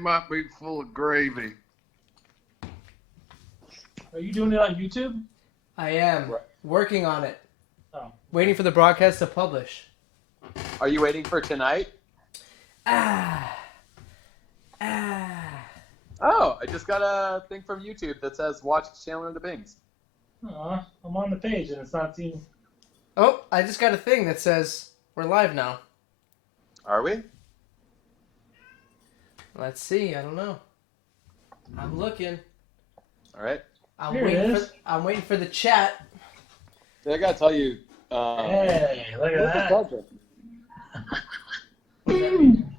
might be full of gravy. Are you doing it on YouTube? I am working on it. Oh. Waiting for the broadcast to publish. Are you waiting for tonight? Ah. Oh, I just got a thing from YouTube that says watch Chandler and the Bings. I'm on the page and it's not seeing. Oh, I just got a thing that says we're live now. Are we? Let's see. I don't know. I'm looking. All right. I'm waiting for the chat. I gotta tell you. Hey, look at that. What does that mean?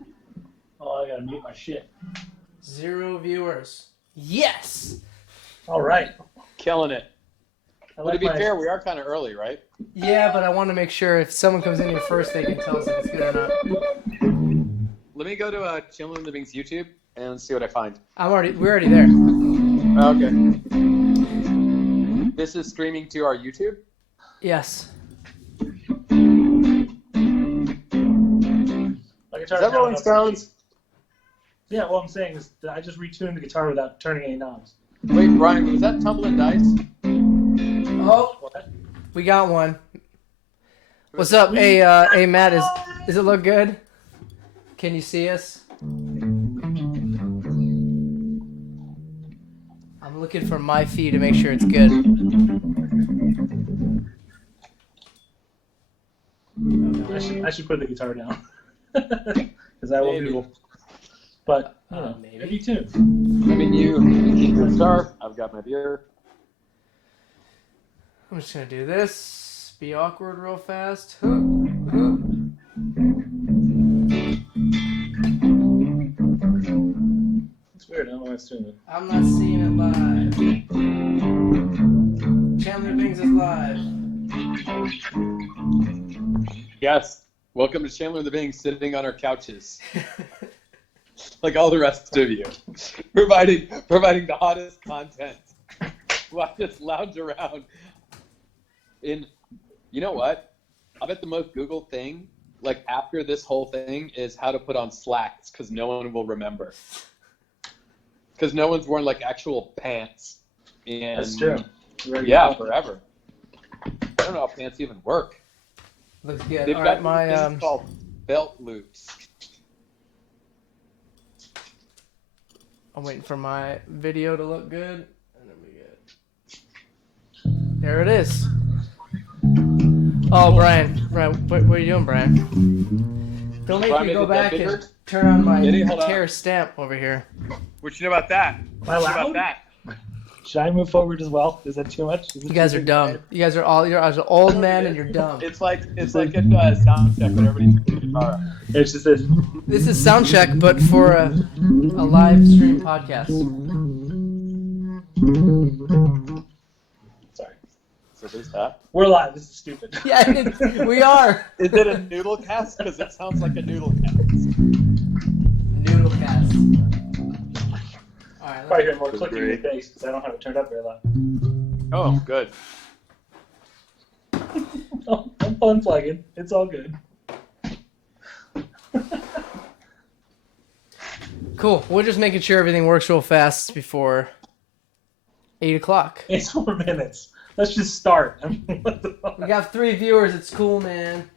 Oh, I gotta mute my shit. 0 viewers. Yes. All right. Killing it. I Well, to be fair, we are kind of early, right? Yeah, but I want to make sure if someone comes in here first, they can tell us if it's good or not. Let me go to Chillin and the Bings YouTube and see what I find. We're already there. Okay. This is streaming to our YouTube? Yes. Is that Rolling Stones? Yeah, what I'm saying is that I just retuned the guitar without turning any knobs. Wait, Brian, was that Tumbling Dice? Oh, What? we got one. What's up? Hey, Matt, does it look good? Can you see us? I'm looking for my feed to make sure it's good. I should put the guitar down. Because I will noodle. But, maybe too. I mean, you keep your star. I've got my beer. I'm just gonna do this. Be awkward real fast. It's weird. I don't know why it's doing it. I'm not seeing it live. Chandler Bings is live. Yes. Welcome to Chandler and the Bings sitting on our couches. Like all the rest of you. Providing the hottest content. While I just lounge around. You know what? I bet the most Googled thing, like after this whole thing, is how to put on slacks, because no one will remember. Because no one's worn like actual pants. And That's true. Forever. I don't know how pants even work. Looks good. They've All got right, things called belt loops. I'm waiting for my video to look good, and then we get. There it is. Oh, Brian, what are you doing, Brian? Don't make me go back and turn on my tear stamp over here. What you know about that? Am I loud? Should I move forward as well? Is that too much? You guys are dumb. You guys are old men and you're dumb. It's like a sound check when everybody turns the guitar up. It's just this. This is sound check, but for a live stream podcast. Sorry. So there's that. We're live. This is stupid. Yeah, we are. Is it a noodle cast? Because it sounds like a noodle cast. Noodle cast. All right. Probably hear more clicking in the bass because I don't have it turned up very loud. Oh, good. Oh, I'm unplugging. It's all good. Cool. We're just making sure everything works real fast before 8 o'clock. 8 more minutes. Let's just start. I mean, what the fuck? We got 3 viewers. It's cool, man.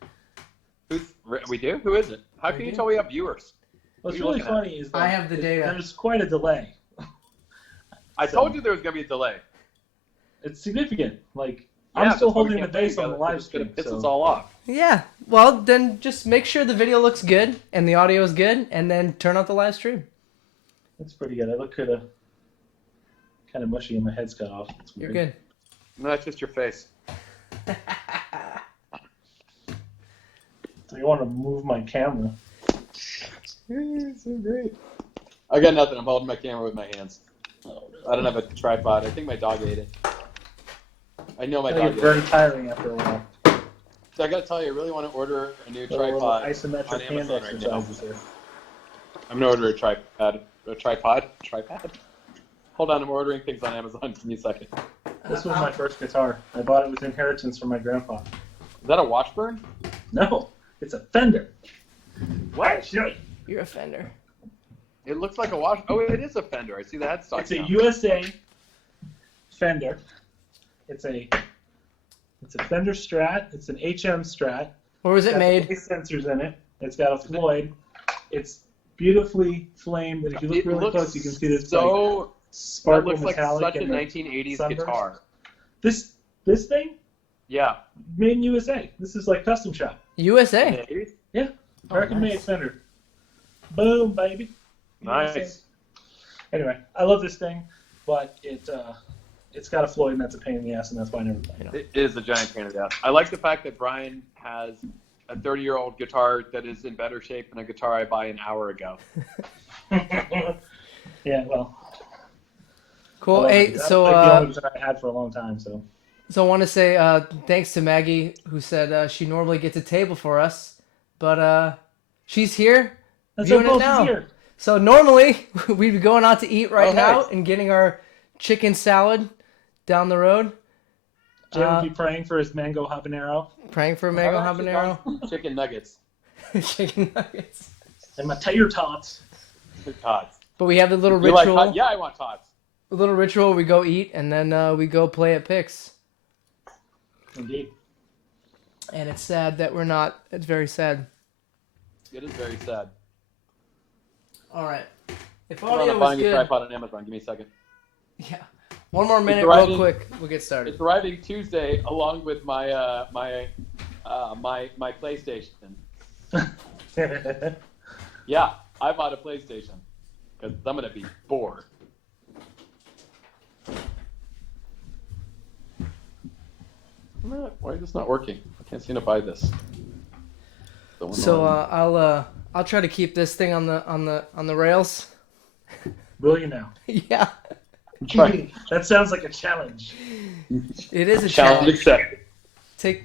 We do? Who is it? How can you tell we have viewers? What's really funny is that I have the data. There's quite a delay. I told you there was going to be a delay. It's significant. Like, I'm still holding the bass on the live stream. It pisses us all off. Yeah. Well, then just make sure the video looks good and the audio is good, and then turn off the live stream. That's pretty good. I look kind of mushy and my head's cut off. You're good. No, that's just your face. So you want to move my camera? So great. I got nothing. I'm holding my camera with my hands. I don't have a tripod. I think my dog ate it. I know my dog ate it. It's very tiring after a while. So I got to tell you, I really want to order a new tripod Isometric on hand Amazon right now. exercises here. I'm going to order a tripod. Tripod? Hold on, I'm ordering things on Amazon. Give me a second. This was my first guitar. I bought it with inheritance from my grandpa. Is that a Washburn? No, it's a Fender. What? You're a Fender. It looks like a wash. Oh, it is a Fender. I see the headstock. It's a USA Fender. It's a Fender Strat. It's an HM Strat. Where was it made? Bass sensors in it. It's got a Floyd. It's beautifully flamed, and if you look really close, you can see this so sparkle looks like metallic. such a 1980s sunburst. guitar. This thing Yeah. made in USA. This is like custom shop. USA. Yeah, Oh, American nice. made Fender. Boom, baby. Nice. USA. Anyway, I love this thing, but it's got a Floyd, and that's a pain in the ass, and that's why I never played it. It is a giant pain in the ass. I like the fact that Brian has a 30-year-old guitar that is in better shape than a guitar I bought an hour ago. Yeah, well. Cool. I Hey, love it. That's so like the only guitar I had for a long time. So I want to say thanks to Maggie, who said she normally gets a table for us, but she's here that's viewing how it now. here. So normally we'd be going out to eat right Oh, now nice. and getting our chicken salad down the road. Jay would be praying for his mango habanero Praying for a mango I actually habanero. got chicken nuggets. Chicken nuggets. and my tater tots. Tots. But we have the little You like ritual. tots? Yeah, I want tots. A little ritual. We go eat and then we go play at Picks. Indeed. And it's sad that we're not. It's very sad. It is very sad. All right. If Hold on, audio I'm was buying a good, tripod on Amazon. Give me a second. yeah. One more minute, arriving- real quick. We'll get started. It's arriving Tuesday along with my my PlayStation. Yeah, I bought a PlayStation because I'm gonna be bored. Why is this not working? I can't seem to buy this. So I'll try to keep this thing on the rails. Will you now? Yeah, That sounds like a challenge. it is a challenge challenge. accepted.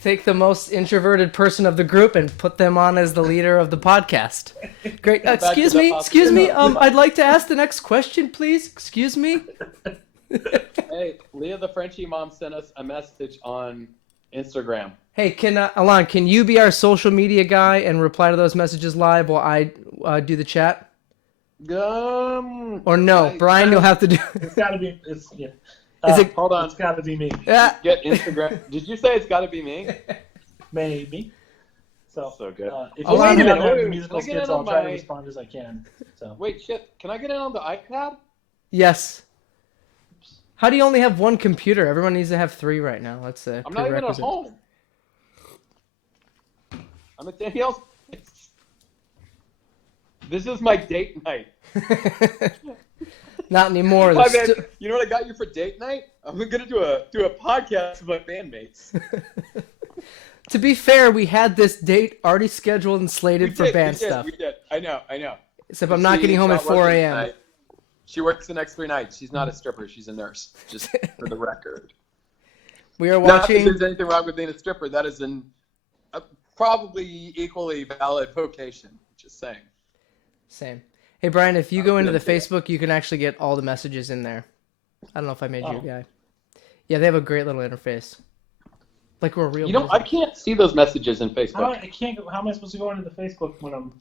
Take the most introverted person of the group and put them on as the leader of the podcast. Great. Excuse me. I'd like to ask the next question, please. Excuse me. Hey, Leah the Frenchie mom sent us a message on Instagram. Hey, Alon, can you be our social media guy and reply to those messages live while I do the chat? Or no, Brian, you'll have to do. It's got to be. Yeah. Is it? Hold on. It's got to be me. Yeah. Get Instagram. Did you say it's got to be me? Maybe. So good. If Oh, you want wait a to minute. have Wait, musical can I get skits, in I'll on try to my- respond as I can. So Wait, shit. Can I get in on the iPad? Yes. How do you only have one computer? Everyone needs to have 3 right now. That's a I'm not even at prerequisite. home. I'm at Danielle's place. This is my date night. Not anymore. My There's man, you know what I got you for date night? I'm gonna do a podcast with my bandmates. To be fair, we had this date already scheduled and slated for band stuff. We did. I know. Except I'm not getting home at 4 a.m. Tonight. She works the next 3 nights. She's not a stripper. She's a nurse. Just for the record. We are Not that watching. there's anything wrong with being a stripper. That is a probably equally valid vocation. Just saying. Same. Hey, Brian, if you go into the good. Facebook, you can actually get all the messages in there. I don't know if I made you a Oh. guy. Yeah, they have a great little interface. Like we're real. You know, I business. can't see those messages in Facebook. I can't. How am I supposed to go into the Facebook when I'm?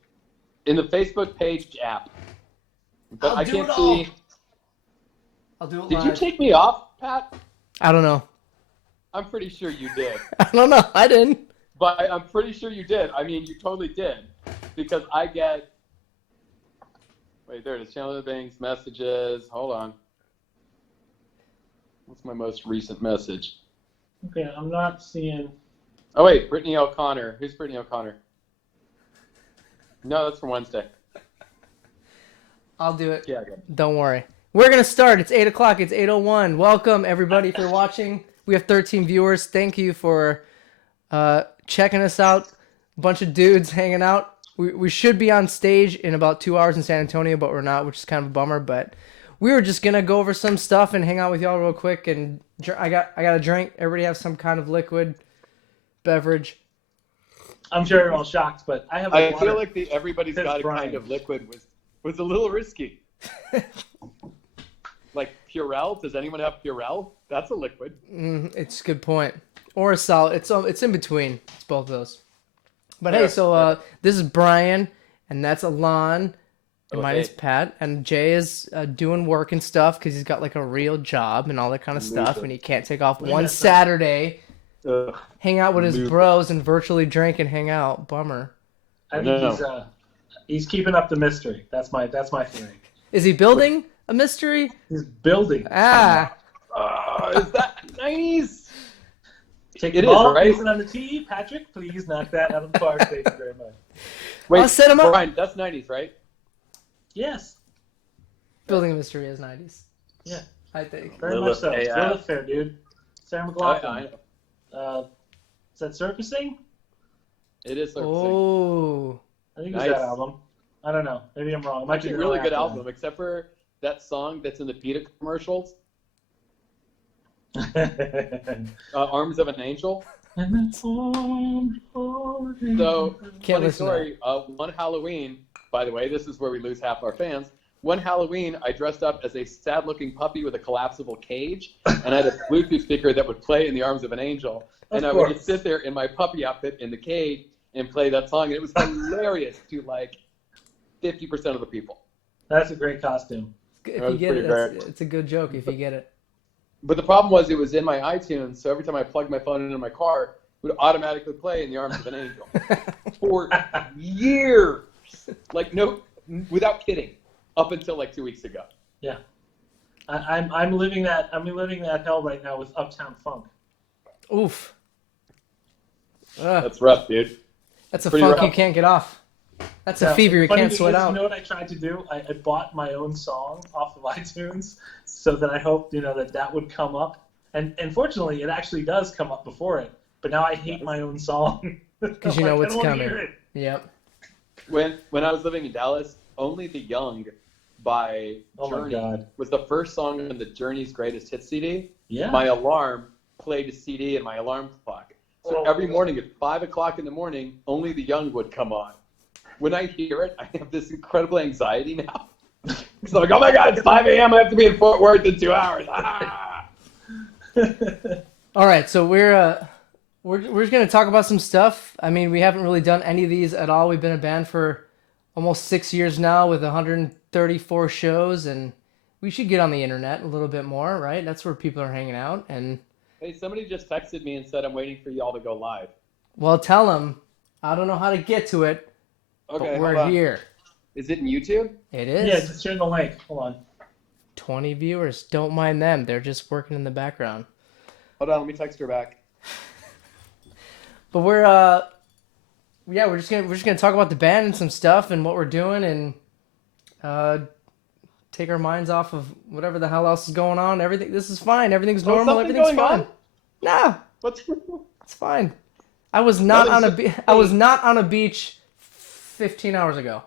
In the Facebook page app. But I'll I do can't it all. see. I'll do it Did live. you take me off, Pat? I don't know. I'm pretty sure you did. I don't know. I didn't. But I'm pretty sure you did. I mean, you totally did. Because I get... Wait, there it is. Chandler Banks messages. Hold on. What's my most recent message? Okay, I'm not seeing. Oh, wait. Brittany O'Connor. Who's Brittany O'Connor? No, that's from Wednesday. I'll do it. Yeah, I got it. Don't worry. We're going to start. It's 8 o'clock. It's 8:01. Welcome, everybody, if you're watching. We have 13 viewers. Thank you for checking us out. A bunch of dudes hanging out. We should be on stage in about 2 hours in San Antonio, but we're not, which is kind of a bummer. But we were just going to go over some stuff and hang out with y'all real quick. And I got a drink. Everybody have some kind of liquid beverage. I'm sure you're all shocked, but I have. I feel like the everybody's That's got a Brian. kind of liquid was a little risky. Like Purell? Does anyone have Purell? That's a liquid. It's a good point. Or a solid. It's in between. It's both of those. But Yeah, hey, so this is Brian, and that's Alon, And mine is Pat. And Jay is doing work and stuff because he's got like a real job and all that kind of stuff. And he can't take off one Saturday, hang out with his bros, and virtually drink and hang out. Bummer. I think he's keeping up the mystery. That's my theory. Is he building a mystery? He's building. Is that 90s? Take the ball, right? On the tee. Patrick, please knock that out of the park. Thank you very much. Wait, I'll set him up. Brian, that's 90s, right? Yes. Building a mystery is 90s. Yeah. I think. Very much so. Lilith Fair, dude. Sarah McLachlan. Is that Surfacing? It is Surfacing. Oh. I think it's that album. I don't know. Maybe I'm wrong. It might be a really good album, except for that song that's in the PETA commercials. Arms of an Angel. So, funny story. One Halloween, by the way, this is where we lose half our fans. One Halloween, I dressed up as a sad-looking puppy with a collapsible cage, and I had a Bluetooth speaker that would play In the Arms of an Angel. And I would just sit there in my puppy outfit in the cage and play that song, and it was hilarious to like 50% of the people. That's a great costume. If you get it, it's a good joke if you get it. But the problem was it was in my iTunes, so every time I plugged my phone into my car, it would automatically play In the Arms of an Angel for years. Like, no, without kidding, up until like 2 weeks ago. Yeah, I'm living that hell right now with Uptown Funk. Oof. That's rough, dude. That's a funk rough. You can't get off. That's a fever you can't sweat out. You know what I tried to do? I bought my own song off of iTunes so that I hoped that would come up. And fortunately, it actually does come up before it. But now I hate my own song. Because you know what's coming. Yep. When I was living in Dallas, Only the Young by Journey was the first song on the Journey's Greatest Hits CD. Yeah. My alarm played a CD in my alarm clock. So every morning at 5 o'clock in the morning, Only the Young would come on. When I hear it, I have this incredible anxiety now. Because I'm like, oh my God, it's 5 a.m. I have to be in Fort Worth in 2 hours. All right, so we're just gonna talk about some stuff. I mean, we haven't really done any of these at all. We've been a band for almost 6 years now with 134 shows, and we should get on the internet a little bit more, right? That's where people are hanging out. And hey, somebody just texted me and said I'm waiting for y'all to go live. Well, tell them I don't know how to get to it. Okay, but we're here. Is it in YouTube? It is. Yeah, just share the link. Hold on. 20 viewers. Don't mind them. They're just working in the background. Hold on, let me text her back. But we're just gonna talk about the band and some stuff and what we're doing and take our minds off of whatever the hell else is going on. Everything. This is fine. Everything's normal. Everything's fine. Nah. It's fine. I was not on a beach 15 hours ago.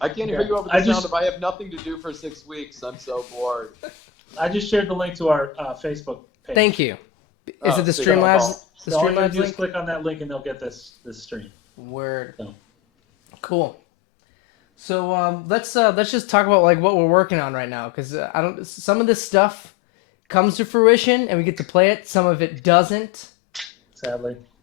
I can't hear you over the sound if I have nothing to do for 6 weeks. I'm so bored. I just shared the link to our Facebook page. Thank you. Is it the Streamlabs? So all you have to do is click on that link and they'll get this stream. Word. So. Cool. So let's just talk about like what we're working on right now, because some of this stuff comes to fruition and we get to play it. Some of it doesn't.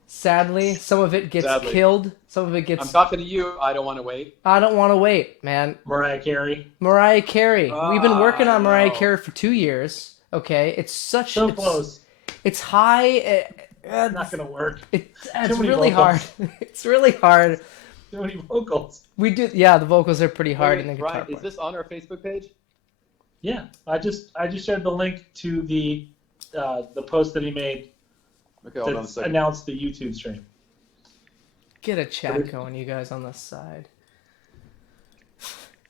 Sadly, some of it gets killed. Some of it gets. I'm talking to you. I don't want to wait. I don't want to wait, man. Mariah Carey. We've been working on Mariah Carey for 2 years. Okay, it's close. It's high. It's not gonna work. It's really hard. It's really hard. Too many vocals. We do. Yeah, the vocals are pretty hard in the guitar Brian, part. is this on our Facebook page? Yeah, I just shared the link to the post that he made. Okay, hold on a second. Announced the YouTube stream. Get a chat going, you guys on the side.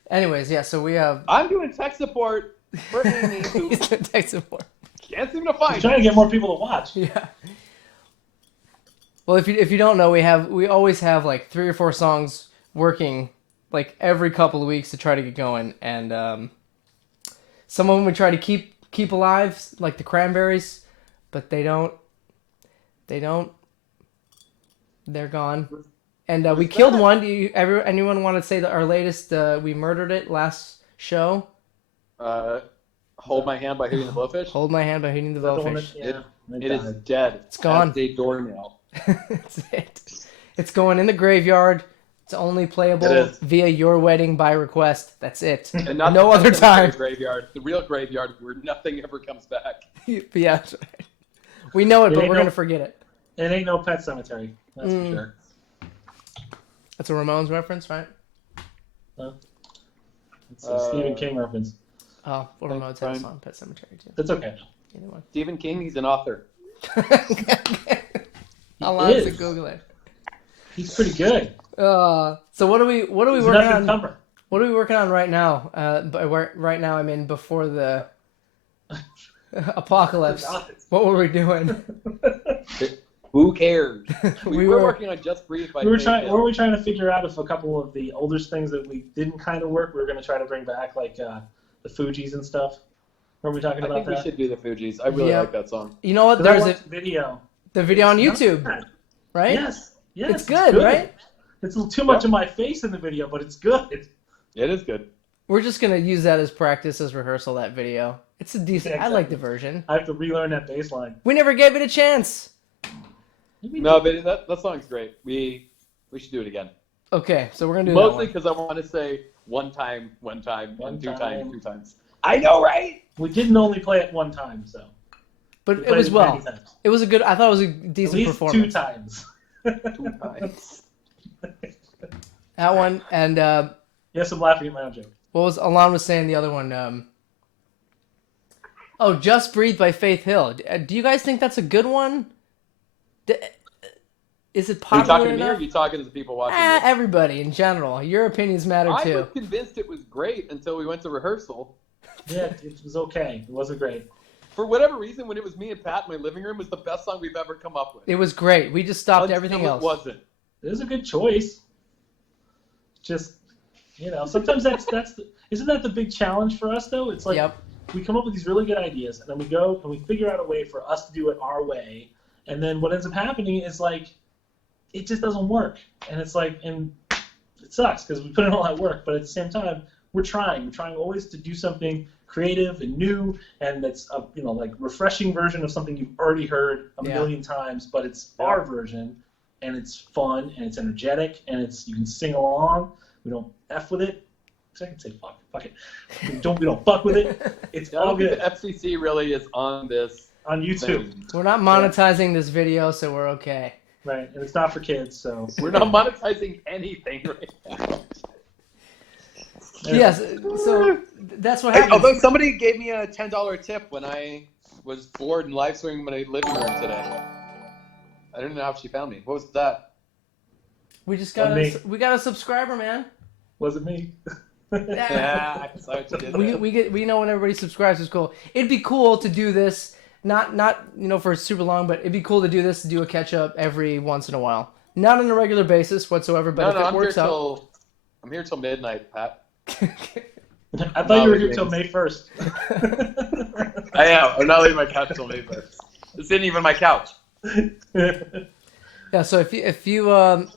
Anyways, yeah, so we have. I'm doing tech support for Amy. He's doing tech support. Can't seem to find. He's trying to get more people to watch. Yeah. Well, if you don't know, we always have like 3 or 4 songs working like every couple of weeks to try to get going, and some of them we try to keep alive, like the Cranberries, but they don't. They're gone. And we killed one. Anyone want to say that our latest? We murdered it last show. Hold My Hand by Hooting the Blowfish. Hold My Hand by Hooting the Blowfish. It is dead. It's gone. As a doornail. That's it. It's going in the graveyard. It's only It playable is. via your wedding by request. That's it. And not No the other cemetery time. Graveyard, the real graveyard where nothing ever comes back. Yeah, that's right. We know it, It but ain't we're no- gonna forget it. It ain't no Pet Cemetery. That's for sure. That's a Ramones reference, right? It's a Stephen King reference. Oh, well, Thanks, Ramones had a Brian. song, Pet Cemetery too. It's okay. Either one. Stephen King, he's an author. I'll have to is. Google it. He's pretty good. So what are we He's working an up on? and comer. What are we working on right now? Right now, I mean, before the apocalypse. What were we doing? Who cares? We We were were- working on Just Breathe by We were Faith trying. Hill. Were we trying to figure out if a couple of the older things that we didn't kind of work, we were going to try to bring back, like the Fugees and stuff? Were we talking I about think we that? should do the Fugees. I really Yeah. like that song. You know what? 'Cause I There's watched the video. the video on It's YouTube, not bad. right? Yes. Yes. It's good, right? It's a little too much of my face in the video, but it's good. It is good. We're just gonna use that as practice, as rehearsal. That video. It's a decent. Yeah, I like the exactly. version. I have to relearn that bass line. We never gave it a chance. No, but that song's great. We should do it again. Okay, so we're gonna do Mostly that because I want to say one time, One and two time. times, 2 times. I know, right? We didn't only play it one time, so. one. But We it played was many well. times. It was a good. I thought it was a At decent least performance. 2 times. 2 times. That one and Yes, I'm laughing at my own joke. what was Alon was saying the other one? Oh, Just Breathe by Faith Hill. Do you guys think that's a good one? Is it Are you popular talking to me or enough? are you talking to the people watching this? Everybody in general. Your opinions matter I too. was convinced it was great until we went to rehearsal. Yeah, it was okay. It wasn't great. For whatever reason, when it was me and Pat in my living room, it was the best song we've ever come up with. It was great. We just stopped Until everything it else. wasn't. It was a good choice. Just, sometimes isn't that the big challenge for us though? It's like Yep. we come up with these really good ideas and then we go and we figure out a way for us to do it our way. And then what ends up happening is like, it just doesn't work. And it's like, and it sucks because we put in all that work, but at the same time, we're trying. We're trying always to do something creative and new, and that's a like refreshing version of something you've already heard a million times, but it's our version, and it's fun and it's energetic and you can sing along. We don't f with it. So I can say fuck it. We don't fuck with it. It's I all don't think good the FCC really is on this on YouTube, thing. We're not monetizing this video, so we're okay. right? And it's not for kids, so We're not monetizing anything right now. Yes, so that's what happens. Although somebody gave me a $10 tip when I was bored and live streaming my living room today. I don't know how she found me. What was that? We just On me. we got a subscriber, man. wasn't me. Yeah, I saw what you did there. We know when everybody subscribes is cool. It'd be cool to do this, not for super long, but it'd be cool to do this, to do a catch up every once in a while. Not on a regular basis whatsoever, but if it I'm works here out. I'm here till midnight, Pat. I thought you were here till May 1st. I am. I'm not leaving my couch till May 1st. This isn't even my couch. Yeah, so if you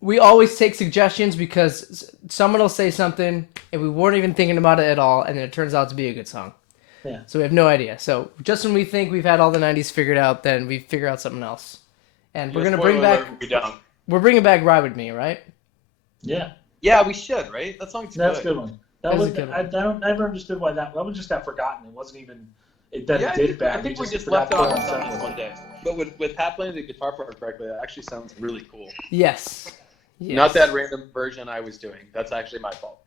we always take suggestions because someone will say something and we weren't even thinking about it at all, and then it turns out to be a good song. Yeah. So we have no idea. So just when we think we've had all the '90s figured out, then we figure out something else. And we're Yeah, gonna bring spoiler back. alert, we don't. We're bringing back "Ride with Me," right? Yeah, Yeah, we should, right? That song's that's a good. good one. That That is was a good I one. never understood why that one just got forgotten. It wasn't even that Yeah, it did bad. I think we just forgot left it on to the put it song on one day. But with Pat playing the guitar part correctly, that actually sounds really cool. Yes. Not that random version I was doing. That's actually my fault.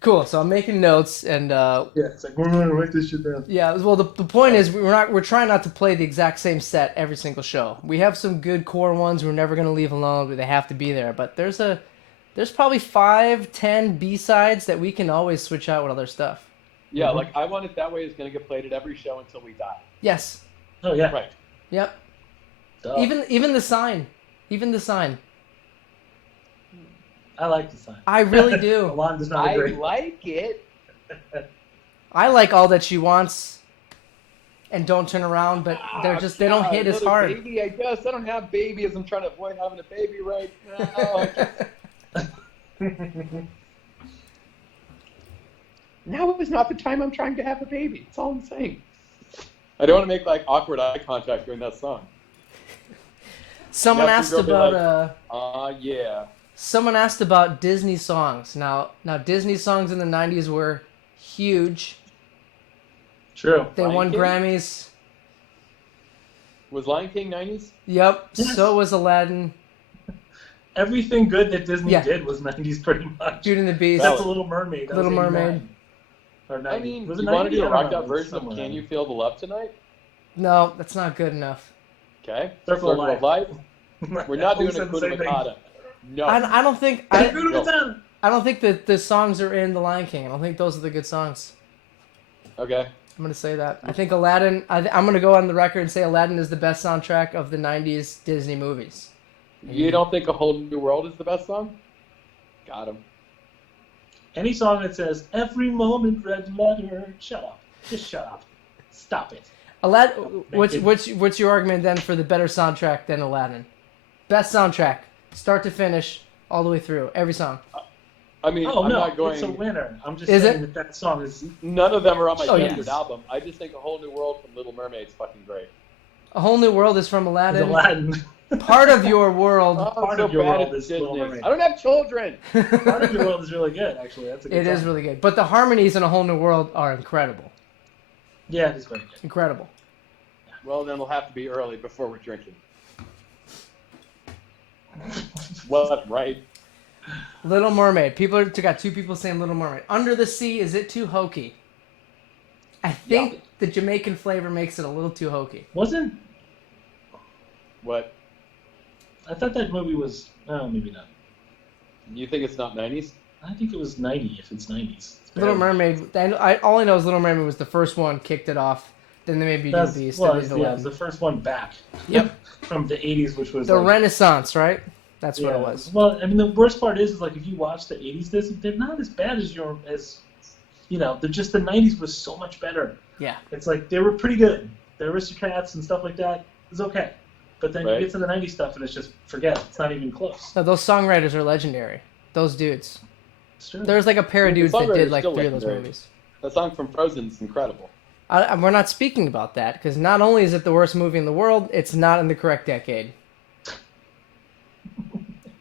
Cool. So I'm making notes, and Yeah, it's like we're gonna write this shit down. yeah. Well, the point is we're trying not to play the exact same set every single show. We have some good core ones we're never gonna leave alone, but they have to be there. But there's probably 5-10 B-sides that we can always switch out with other stuff. Yeah, Mhm. like I Want It That Way is going to get played at every show until we die. Yes. Oh yeah. Right. Yep. Duh. Even the sign. Even the sign. I like the sign. I really do. Alon does not I agree. like it. I like All That She Wants and Don't Turn Around, but they don't hit as Another hard. Baby, I guess. I don't have babies. I'm trying to avoid having a baby right now. Now is not the time I'm trying to have a baby. That's all I'm saying. I don't want to make like awkward eye contact during that song. Someone Now, asked some girl be about yeah. someone asked about Disney songs. Now Disney songs in the '90s were huge. True. They Lion won King? Grammys. Was Lion King 90s? Yep. Yes. So was Aladdin, Everything good that Disney Yeah. did was 90s pretty much. Beauty and the Beast. Except Valid. The Little Mermaid. That Little was 89. Mermaid. Or 90. I mean, was it you want to 90? do a I don't rocked know. out It's version of somewhere Can around You there. Feel the Love Tonight? No, that's not good enough. Okay. Circle of Life. We're not Who doing a said the Kuna same thing? Matata. No. I don't think Hakuna No. Matata. I don't think that the songs are in The Lion King. I don't think those are the good songs. Okay. I'm gonna say that. I think Aladdin. I'm gonna go on the record and say Aladdin is the best soundtrack of the '90s Disney movies. You don't think A Whole New World is the best song? Got him. Any song that says, every moment red letter, shut up. Just shut up. Stop it. Aladdin. Thank you. What's your argument then for the better soundtrack than Aladdin? Best soundtrack, start to finish, all the way through, every song. I mean, Oh, I'm no, not going. it's a winner. I'm just Is saying it? that song is... None of them are on my Oh, standard yes. album. I just think A Whole New World from Little Mermaid is fucking great. A Whole New World is from is Aladdin. Aladdin. Part of your world. Oh, Part so of your bad world at is Little Disney. Mermaid. I don't have children. Part of your world is really good, actually. That's a good It song. is really good, but the harmonies in A Whole New World are incredible. Yeah, it is very good. Incredible. Well, then we'll have to be early before we're drinking. Well, right. Little Mermaid. Got two people saying Little Mermaid. Under the Sea, is it too hokey? I think the Jamaican flavor makes it a little too hokey. Wasn't... What? I thought that movie was... Oh, maybe not. You think it's not 90s? I think it was 90, if it's 90s. It's Little very- Mermaid. All I know is Little Mermaid was the first one, kicked it off. Then they made Beauty and That's, the Beast. well, then it's, they did yeah, it was Aladdin. the first one back. Yep. From the 80s, which was The like, Renaissance, right? That's what it yeah. was. Well, I mean, the worst part is like if you watch the 80s Disney, they're not as bad as they're just the 90s was so much better. Yeah. It's like they were pretty good. The Aristocrats and stuff like that is okay. But then Right. you get to the 90s stuff and it's just, forget it. It's not even close. No, those songwriters are legendary. Those dudes. It's true. There's like a pair of The dudes that did songwriter's like still 3 of those legendary. movies. That song from Frozen is incredible. We're not speaking about that because not only is it the worst movie in the world, it's not in the correct decade.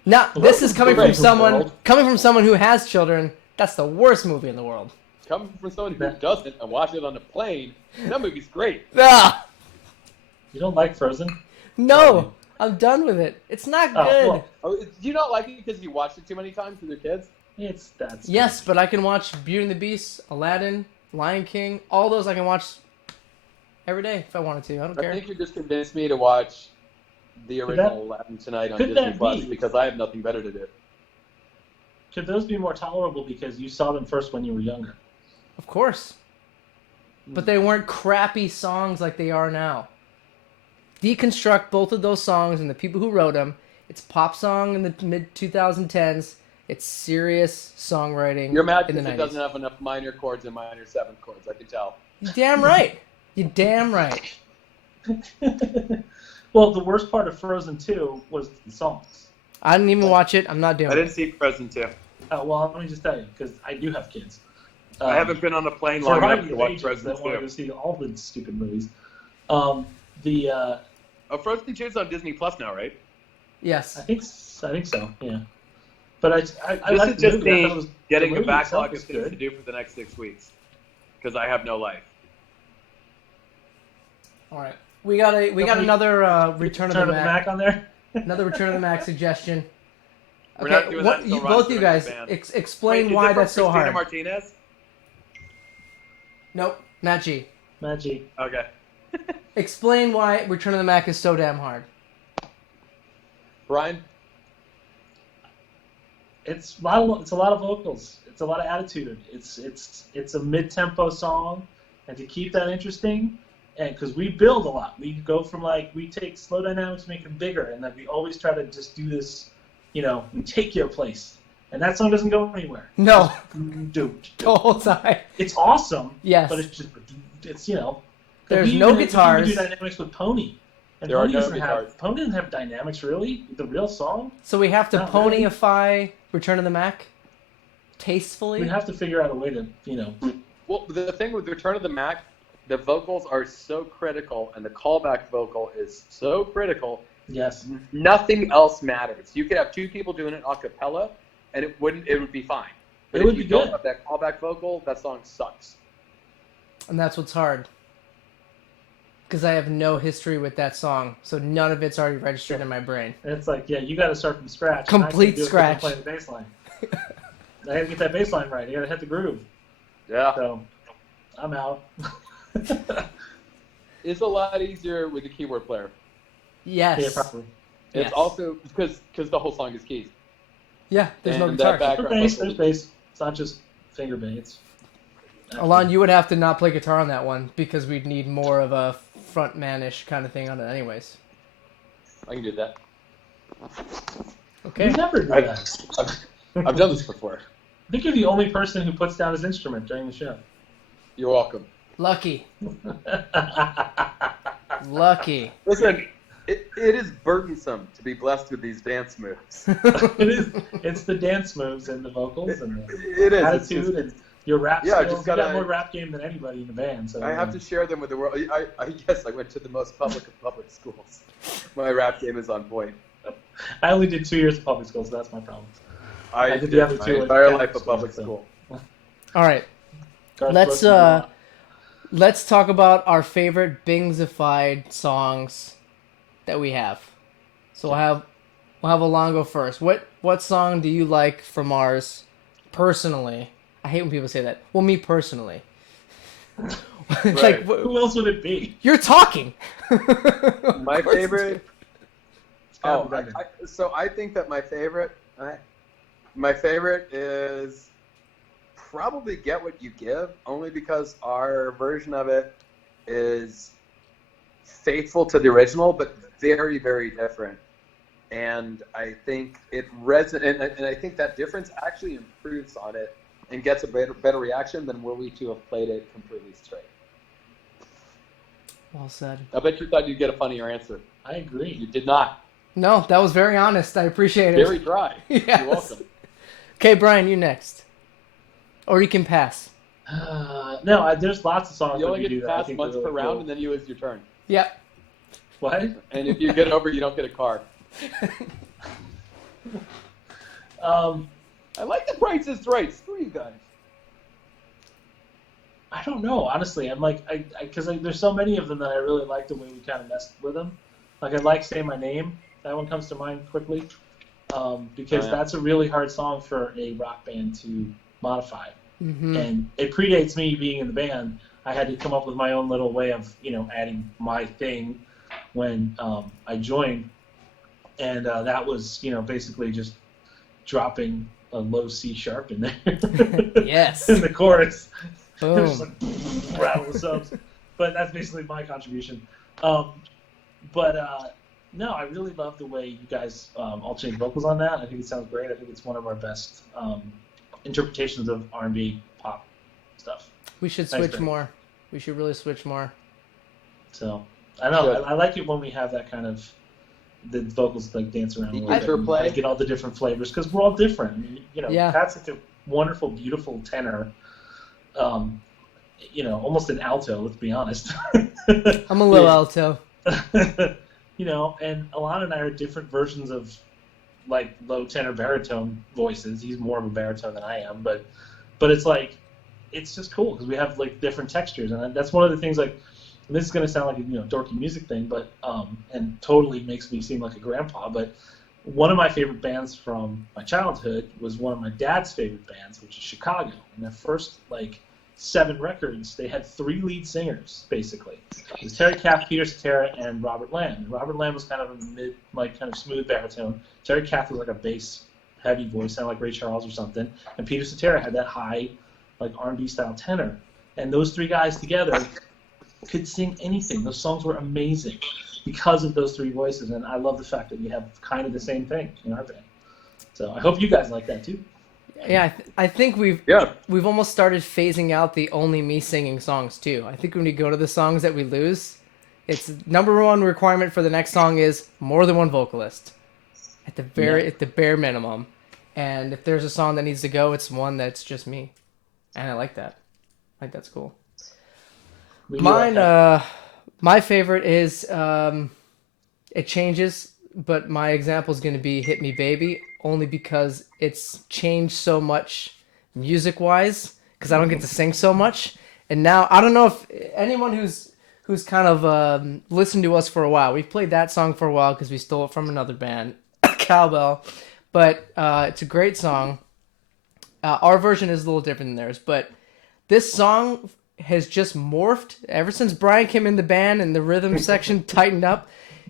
Now, this is coming from Correct. someone who has children. That's the worst movie in the world. Coming from someone who doesn't and watched it on a plane, that movie's great. Ah, You don't like Frozen? no, I'm done with it. It's not Oh, good. well, Oh, do you not like it because you watched it too many times with your kids? that's Yes, but I can watch Beauty and the Beast, Aladdin, Lion King, all those I can watch every day if I wanted to. I don't I care. think you just convinced me to watch the Could original that- Aladdin tonight on could Disney that Plus be? because I have nothing better to do. Could those be more tolerable because you saw them first when you were younger? Of course. But they weren't crappy songs like they are now. Deconstruct both of those songs and the people who wrote them. It's pop song in the mid 2010s. It's serious songwriting You're mad in the because it 90s. doesn't have enough minor chords and minor seventh chords. I can tell. You're damn right. You're damn right. Well, the worst part of Frozen 2 was the songs. I didn't even watch it. I'm not doing it. see Frozen 2. Well, let me just tell you, because I do have kids. I haven't been on a plane For a long enough variety to of watch ages Frozen that want to 2. go see all the stupid movies. Um, the Frozen 2 is on Disney Plus now, right? Yes. I think so. Yeah. But I This like is the just movie. I me thought it was, getting the a movie backlog of itself was things to good. do for the next 6 weeks because I have no life. All right. We got another Return of the Mac. on there. Another Return of the Mac suggestion. We're not doing that until Ron's both you doing guys the band. explain Wait, is why it from that's so Christina hard. Martinez? Nope, Matt G. Magic. Okay. Explain why Return of the Mac is so damn hard. Brian? It's a lot of vocals. It's a lot of attitude. It's a mid-tempo song, and to keep that interesting, and because we build a lot, we go from we take slow dynamics, make them bigger, and then we always try to just do this, we take you a place, and that song doesn't go anywhere. No, Dude, the whole time. it's awesome. Yes. But it's There's we no even guitars. do dynamics with Pony. And There are Pony no doesn't guitars. Pony doesn't have dynamics really. The real song. So we have to Not really. ponyify Return of the Mac tastefully. We have to figure out a way to Well, the thing with Return of the Mac, the vocals are so critical, and the callback vocal is so critical Yes. Nothing else matters. You could have two people doing it a cappella, and it would be fine. But It if would you be don't good. have that callback vocal, that song sucks. And that's what's hard. Because I have no history with that song, so none of it's already registered in my brain. And it's like, yeah, you got to start from scratch. Complete and I scratch. Play the bass line. I got to get that bass line right. You got to hit the groove. Yeah. So, I'm out. It's a lot easier with a keyboard player. Yes. Yeah, probably. It's Yes. also because the whole song is keys. Yeah, there's no And guitar. that background There's bass. vocal- There's bass. It's not just finger bass. Alon, you would have to not play guitar on that one because we'd need more of a frontman-ish kind of thing on it anyways. I can do that. Okay. You never do that. I've done this before. I think you're the only person who puts down his instrument during the show. You're welcome. Lucky. Lucky. Listen, it is burdensome to be blessed with these dance moves. It is. It's the dance moves and the vocals and the It is. It's attitude just- and your rap Yeah, I skills. just You got gotta- more rap game than anybody in the band. So I have to share them with the world. Yes, I went to the most public of public schools. My rap game is on point. I only did 2 years of public school, so that's my problem. I did did the other my two at entire Catholic life of school, public so- school. All right. Garth Let's Brooks and let's talk about our favorite Bingsified songs that we have. So we'll have Alon go first. What song do you like from ours personally? I hate when people say that. Well, me personally. Like Right. who else would it be? you're talking. My favorite. gotta Oh, be Brendan. so I think that my favorite is probably "Get What You Give," only because our version of it is faithful to the original, but very, very different. And I think it resonates, and I think that difference actually improves on it and gets a better reaction than were we to have played it completely straight. Well said. I bet you thought you'd get a funnier answer. I agree. You did not. No, that was very honest. I appreciate it. Very dry. Yes. You're welcome. Okay, Brian, you next. Or you can pass. No, there's lots of songs You that only we get do to that I pass think once are per really round, cool. and then you is your turn. Yep. What? And if you get over, you don't get a car. I like the Price is Right. Screw you guys. I don't know, honestly. I'm like, because there's so many of them that I really like the way we kind of messed with them. Like, I like Say My Name. That one comes to mind quickly. Because yeah. that's a really hard song for a rock band to modify. Mm-hmm. And it predates me being in the band. I had to come up with my own little way of, adding my thing when I joined. And that was, basically just dropping a low C sharp in there. Yes. In the chorus. Boom. Just like rattle the subs. But that's basically my contribution. No, I really love the way you guys all change vocals on that. I think it sounds great. I think it's one of our best interpretations of R&B pop stuff. We should Thanks, switch Brandon. more. We should really switch more. So I know Good. I like it when we have that kind of the vocals like dance around a little bit. interplay. And get all the different flavors because we're all different. I mean, Yeah. Pat's such a wonderful, beautiful tenor. Almost an alto. Let's be honest. I'm a little alto. And Alana and I are different versions of like low tenor baritone voices. He's more of a baritone than I am, but it's like it's just cool because we have like different textures, and that's one of the things. Like, and this is gonna sound like a dorky music thing, but and totally makes me seem like a grandpa. But one of my favorite bands from my childhood was one of my dad's favorite bands, which is Chicago. And their first 7 records, they had 3 lead singers, basically. It was Terry Kath, Peter Cetera, and Robert Lamb. And Robert Lamb was kind of a mid, kind of smooth baritone. Terry Kath was like a bass heavy voice, sounded like Ray Charles or something. And Peter Cetera had that high, R&B style tenor. And those 3 guys together could sing anything. Those songs were amazing because of those 3 voices. And I love the fact that we have kind of the same thing in our band. So I hope you guys like that too. Yeah, I think we've Yeah. almost started phasing out the only me singing songs too. I think when we go to the songs that we lose, it's number one requirement for the next song is more than one vocalist at the bare minimum. And if there's a song that needs to go, it's one that's just me, and I like that. I think that's cool. We do like Mine, that. my favorite is it changes but my example is going to be "Hit Me, Baby," only because it's changed so much music-wise. Because I don't get to sing so much, and now I don't know if anyone who's kind of listened to us for a while. We've played that song for a while because we stole it from another band, Cowbell. But it's a great song. Our version is a little different than theirs, but this song has just morphed ever since Brian came in the band and the rhythm section tightened up.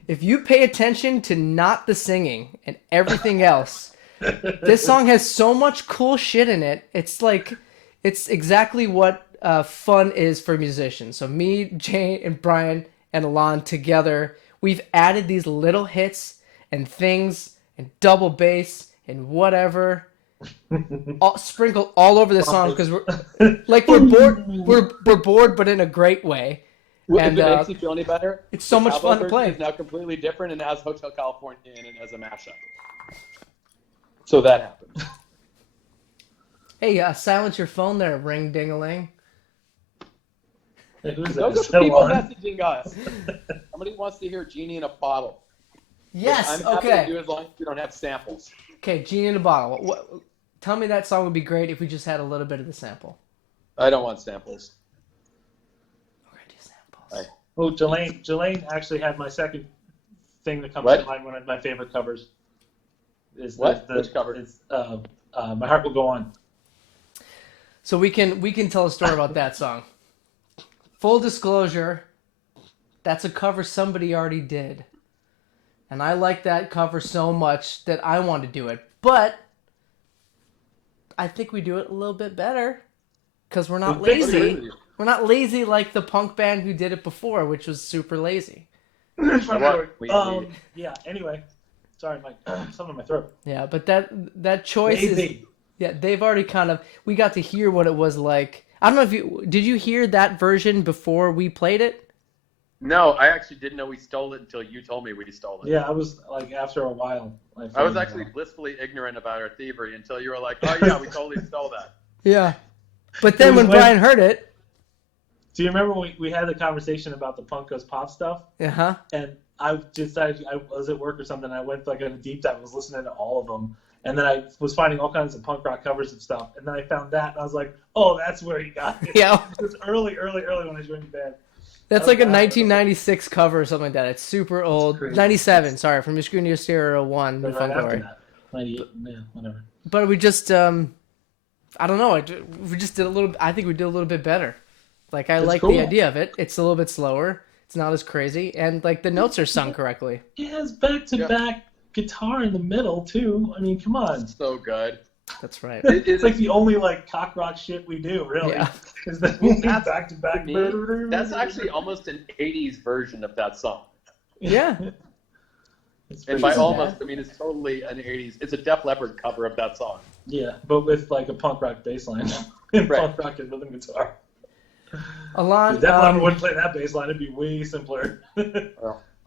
If you pay attention to not the singing and everything else, this song has so much cool shit in it. It's like, it's exactly what fun is for musicians. So me, Jay, and Brian, and Alon together, we've added these little hits and things and double bass and whatever, all, sprinkled all over the song because we're bored. We're bored, but in a great way. Well, And if it makes you feel any better, it's so much fun to play. It's now completely different and has Hotel California in it as a mashup. So that happened. Hey, silence your phone there, ring ding-a-ling. Hey, who's Those that? are people Still on? messaging us. Somebody wants to hear Genie in a Bottle. Yes, I'm happy okay. to do as long as we don't have samples. Okay, Genie in a Bottle. Tell me that song would be great if we just had a little bit of the sample. I don't want samples. We're gonna do samples. Oh, Jelaine actually had my second thing that comes What? to mind. One of my favorite covers is What? Which cover? It's My Heart Will Go On. So we can tell a story about that song. Full disclosure, that's a cover somebody already did. And I like that cover so much that I want to do it. But I think we do it a little bit better because we're not We fixed lazy. it. We're not lazy like the punk band who did it before, which was super lazy. Yeah. Anyway, sorry, Mike. Something in my throat. Yeah, but that choice is... Lazy. Yeah, they've already kind of... We got to hear what it was like. I don't know if you... Did you hear that version before we played it? No, I actually didn't know we stole it until you told me we stole it. Yeah, I was like after a while. I was actually blissfully ignorant about our thievery until you were like, oh yeah, we totally stole that. Yeah. But then when Brian heard it... Do you remember when we had the conversation about the punk goes pop stuff? Uh-huh. And I decided I was at work or something. I went like on a deep dive. I was listening to all of them. And then I was finding all kinds of punk rock covers of stuff. And then I found that, and I was like, oh, that's where he got it. Yeah. It was early when I joined the band. That's like a 1996 cover or something like that. It's super old. crazy. 97, sorry, from Muscular Stereo 1, But New right Funk after Glory. that, 98, yeah, whatever. But we just, I don't know, we just did a little, I think we did a little bit better. Like, I It's like cool. the idea of it. It's a little bit slower. It's not as crazy. And, like, the notes are sung correctly. It has back-to-back guitar in the middle, too. I mean, come on. So good. That's right. It's like the only, like, cock rock shit we do, really. Yeah. Is that That's- back-to-back. To me, that's actually almost an 80s version of that song. Yeah. It's And pretty by sad. almost, I mean it's totally an 80s. It's a Def Leppard cover of that song. Yeah, but with, like, a punk rock bass line. And Right. punk rock and rhythm guitar. Alon, If Def Leppard wouldn't play that bass line, it'd be way simpler.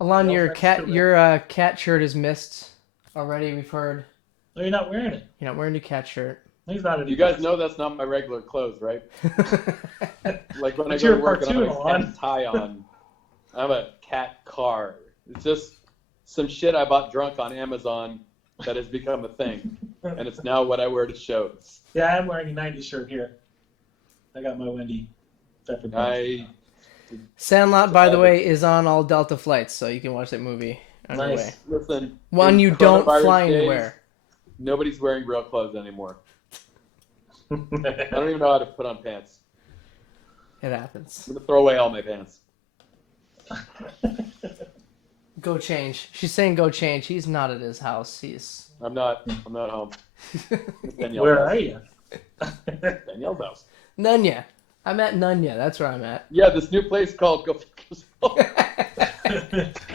Alon, No your offense cat, to them. your cat shirt is missed already. We've heard. No, you're not wearing it. You're not wearing your cat shirt. He's not. You guys know that's not my regular clothes, right? Like when I It's go your to work and I cartoon, have a Alon. cat tie on, I have a cat car. It's just some shit I bought drunk on Amazon that has become a thing. And it's now what I wear to shows. Yeah, I'm wearing a 90s shirt here. I got my Wendy Pepper Punch. Sandlot, by the way, is on all Delta flights, so you can watch that movie on your way. Nice. Listen. One in you don't coronavirus fly days, anywhere. Nobody's wearing real clothes anymore. I don't even know how to put on pants. It happens. I'm gonna throw away all my pants. Go change. She's saying go change. He's not at his house. He's... I'm not home. It's Danielle's Where house. are you? Danielle's house. Nunya. I'm at Nunya. That's where I'm at. Yeah, this new place called Go Fuck Yourself.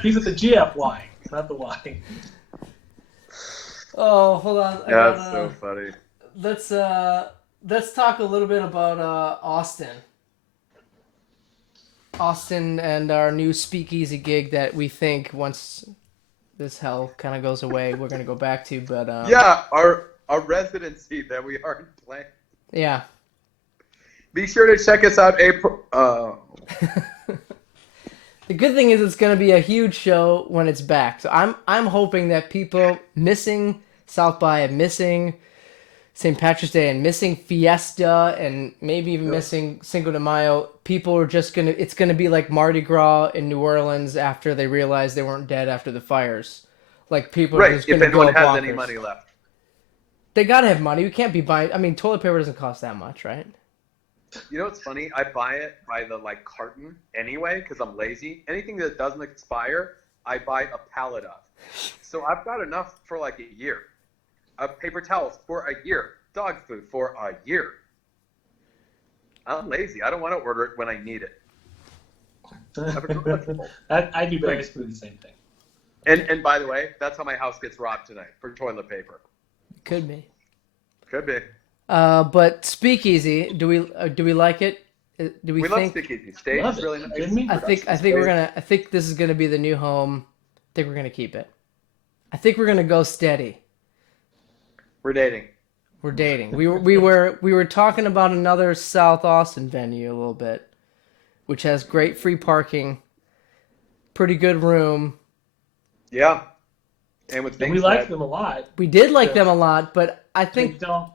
He's at the GFY, not the Y. Oh, hold on. I That's gotta- so funny. Let's talk a little bit about Austin. Austin and our new speakeasy gig that we think once this hell kind of goes away, we're gonna go back to. But Yeah, our residency that we aren't playing. yeah. Be sure to check us out April. The good thing is it's going to be a huge show when it's back. So I'm hoping that people missing South by and missing St. Patrick's Day and missing Fiesta and maybe even missing Cinco de Mayo, people are just going to, it's going to be like Mardi Gras in New Orleans after they realized they weren't dead after the fires. Like people are just going to go If anyone has bonkers. any money left. They got to have money. You can't be buying, I mean, toilet paper doesn't cost that much, right? You know what's funny? I buy it by the carton anyway because I'm lazy. Anything that doesn't expire, I buy a pallet of. So I've got enough for a year. Paper towels for a year. Dog food for a year. I'm lazy. I don't want to order it when I need it. I do basically the same thing. And by the way, that's how my house gets robbed tonight for toilet paper. Could be. Could be. But Speakeasy, do we like it? Do we love think? Speakeasy. Stage is really nice. Didn't we? I think this is gonna be the new home. I think we're gonna keep it. I think we're gonna go steady. We're dating. We're dating. We were talking about another South Austin venue a little bit, which has great free parking, pretty good room. Yeah. And with And we like them a lot. We did like them a lot, but I They think don't.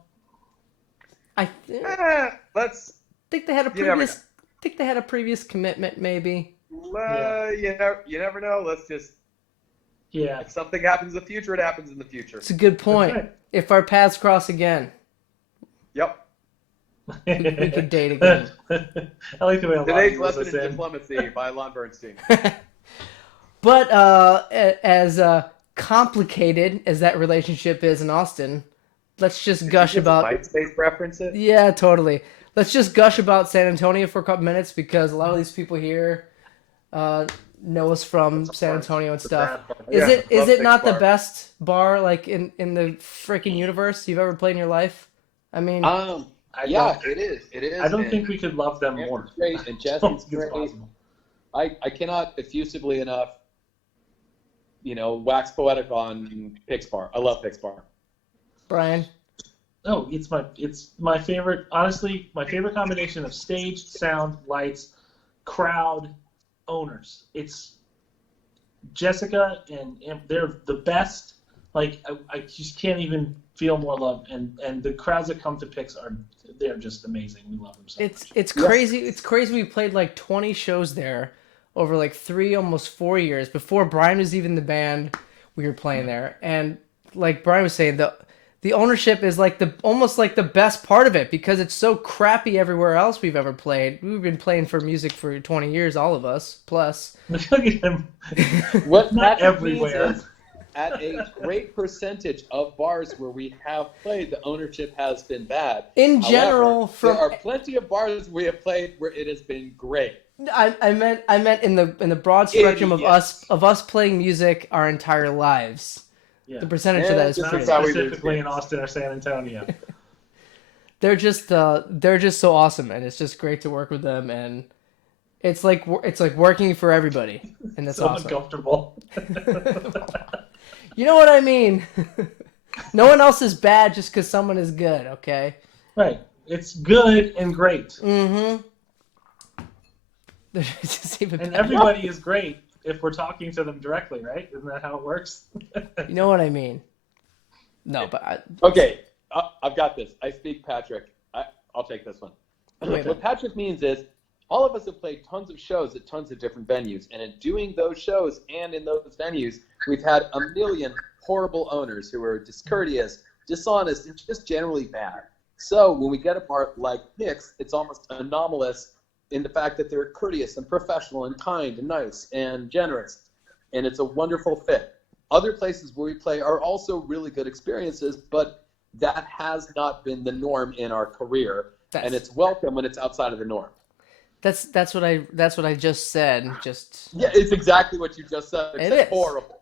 let's. think they had a You never previous. Think they had a previous commitment, maybe. You never know. Let's just. Yeah. If something happens in the future, it happens in the future. It's a good point. That's right. If our paths cross again, Yep. we could date again. I like the way Today's Alon lesson was in in. diplomacy by Lon Bernstein. But as complicated as that relationship is in Austin, let's just gush about. MySpace references. Yeah, totally. Let's just gush about San Antonio for a couple minutes because a lot of these people here know us from San Antonio and stuff. Is it not the best bar in the freaking universe you've ever played in your life? I mean, It is. It is. I don't think we could love them more. Great, and Jesse's Don't think it's great. possible. I cannot effusively enough, wax poetic on Pix Bar. I love Pix Bar. Brian. No, it's my favorite. Honestly, my favorite combination of stage, sound, lights, crowd, owners. It's Jessica and they're the best. I just can't even feel more love. And the crowds that come to Pix they're just amazing. We love them so much. It's crazy. It's crazy. We played 20 shows there over 3, almost 4 years before Brian was even the band. We were playing there, and like Brian was saying, the ownership is almost the best part of it because it's so crappy everywhere else we've ever played. We've been playing for music for 20 years, all of us, plus. Look at him. What Not that means everywhere. is, at a great percentage of bars where we have played, the ownership has been bad. In general, there are plenty of bars we have played where it has been great. I meant in the broad spectrum of us playing music our entire lives. Yeah. The percentage of that is Not pretty. how we do specifically in things. Austin or San Antonio. They're just so awesome, and it's just great to work with them, and it's like working for everybody, and that's So awesome. uncomfortable. You know what I mean? No one else is bad just because someone is good, okay? Right. It's good and great. Mm-hmm. There's just even And better. everybody is great if we're talking to them directly, right? Isn't that how it works? You know what I mean? No, but Okay, I've got this. I speak Patrick. I'll take this one. Wait. What Patrick means is all of us have played tons of shows at tons of different venues, and in doing those shows and in those venues, we've had a million horrible owners who are discourteous, dishonest, and just generally bad. So when we get a bar like Nick's, it's almost anomalous in the fact that they're courteous and professional and kind and nice and generous, and it's a wonderful fit. Other places where we play are also really good experiences, but that has not been the norm in our career, and it's welcome when it's outside of the norm. that's what I just said. Yeah, it's exactly what you just said. It It's is. horrible.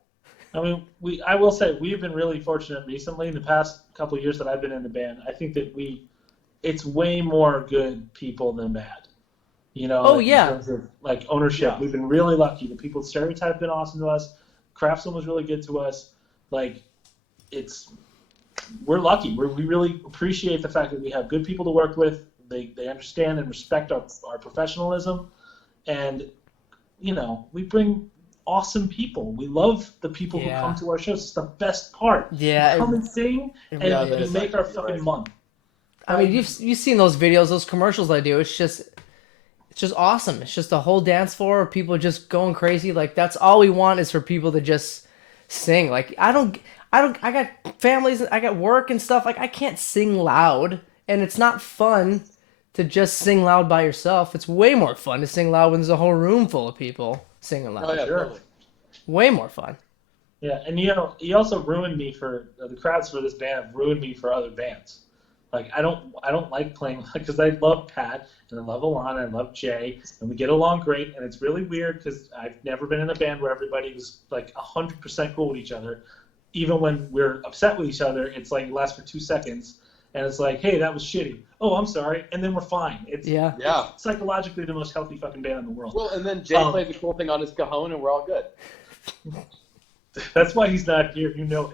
I mean, I will say we've been really fortunate recently in the past couple of years that I've been in the band. I think that it's way more good people than bad. Oh, yeah. In terms of ownership, Yeah. we've been really lucky. The people at Stereotype have been awesome to us. Craftsman was really good to us. We're lucky. We really appreciate the fact that we have good people to work with. They understand and respect our professionalism, and we bring awesome people. We love the people who Yeah. come to our shows. It's the best part. Yeah, Come and sing, and really you is. make our fucking month. I mean, you've seen those videos, those commercials I do. It's just awesome. It's just a whole dance floor of people just going crazy. Like, that's all we want is for people to just sing. Like, I got families, I got work and stuff. Like, I can't sing loud, and it's not fun to just sing loud by yourself. It's way more fun to sing loud when there's a whole room full of people singing loud. Oh yeah, Sure. totally. Way more fun. Yeah, and he also ruined me for the crowds for this band. Have ruined me for other bands. Like I don't like playing because I love Pat and I love Alana and I love Jay and we get along great, and it's really weird because I've never been in a band where everybody was like 100% cool with each other. Even when we're upset with each other, it's like it lasts for 2 seconds, and it's like, hey, that was shitty. Oh, I'm sorry, and then we're fine. It's Yeah. psychologically the most healthy fucking band in the world. Well, and then Jay played the cool thing on his cajon, and we're all good. That's why he's not here. You know